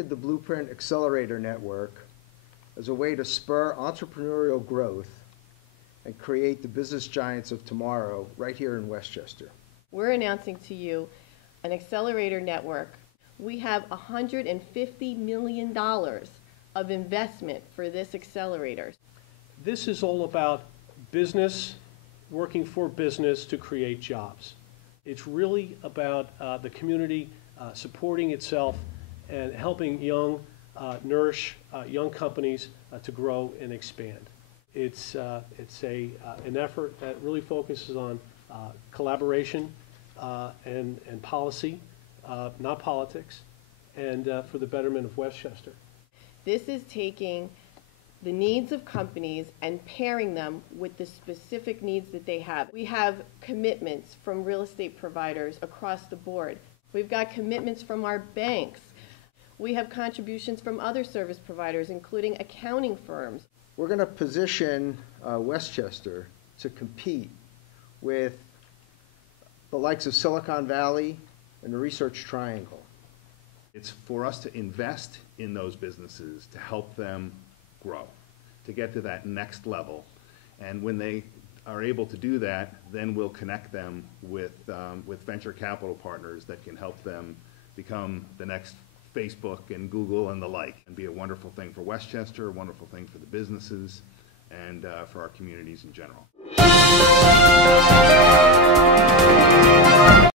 created the Blueprint Accelerator Network as a way to spur entrepreneurial growth and create the business giants of tomorrow right here in Westchester. We're announcing to you an accelerator network. We have $150 million of investment for this accelerator. This is all about business working for business to create jobs. It's really about the community supporting itself and helping nourish young companies to grow and expand. It's an effort that really focuses on collaboration and policy, not politics, and for the betterment of Westchester. This is taking the needs of companies and pairing them with the specific needs that they have. We have commitments from real estate providers across the board. We've got commitments from our banks. We have contributions from other service providers, including accounting firms. We're going to position Westchester to compete with the likes of Silicon Valley and the Research Triangle. It's for us to invest in those businesses to help them grow, to get to that next level. And when they are able to do that, then we'll connect them with venture capital partners that can help them become the next Facebook and Google and the like, and be a wonderful thing for Westchester, a wonderful thing for the businesses, and for our communities in general.